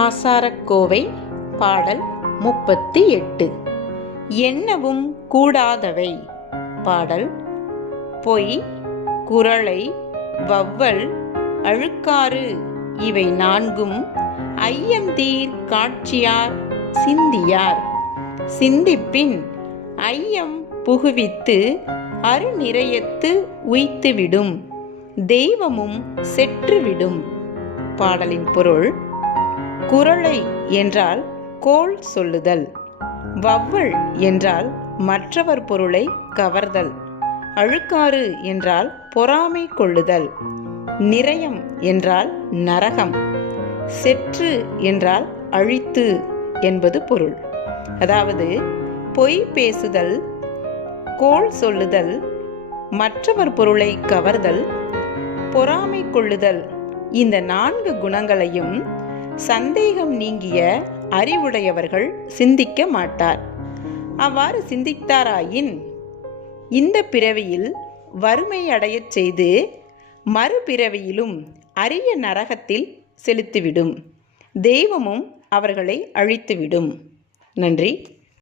ஆசாரக்கோவை பாடல் 38. எண்ணவும் கூடாதவை. பாடல். பொய், குறளை, வௌவல், அழுக்காறு இவை நான்கும் ஐயம்தீர் காட்சியார் சிந்தியார். சிந்திப்பின் ஐயம் புகுவித்து அருநிறையத்து உய்த்துவிடும், தெய்வமும் செற்றுவிடும். பாடலின் பொருள். குறளை என்றால் கோள் சொல்லுதல், வௌவல் என்றால் மற்றவர் பொருளை கவர்தல், அழுக்காறு என்றால் பொறாமை கொள்ளுதல், நிரயம் என்றால் நரகம், செற்று என்றால் அழித்து என்பது பொருள். அதாவது பொய் பேசுதல், கோள் சொல்லுதல், மற்றவர் பொருளை கவர்தல், பொறாமை கொள்ளுதல், இந்த 4 குணங்களையும் சந்தேகம் நீங்கிய அறிவுடையவர்கள் சிந்திக்க மாட்டார். அவ்வாறு சிந்தித்தாராயின் இந்த பிறவியில் வறுமை அடையச் செய்து மறுபிறவியிலும் அரிய நரகத்தில் செலுத்திவிடும், தெய்வமும் அவர்களை அழித்துவிடும். நன்றி.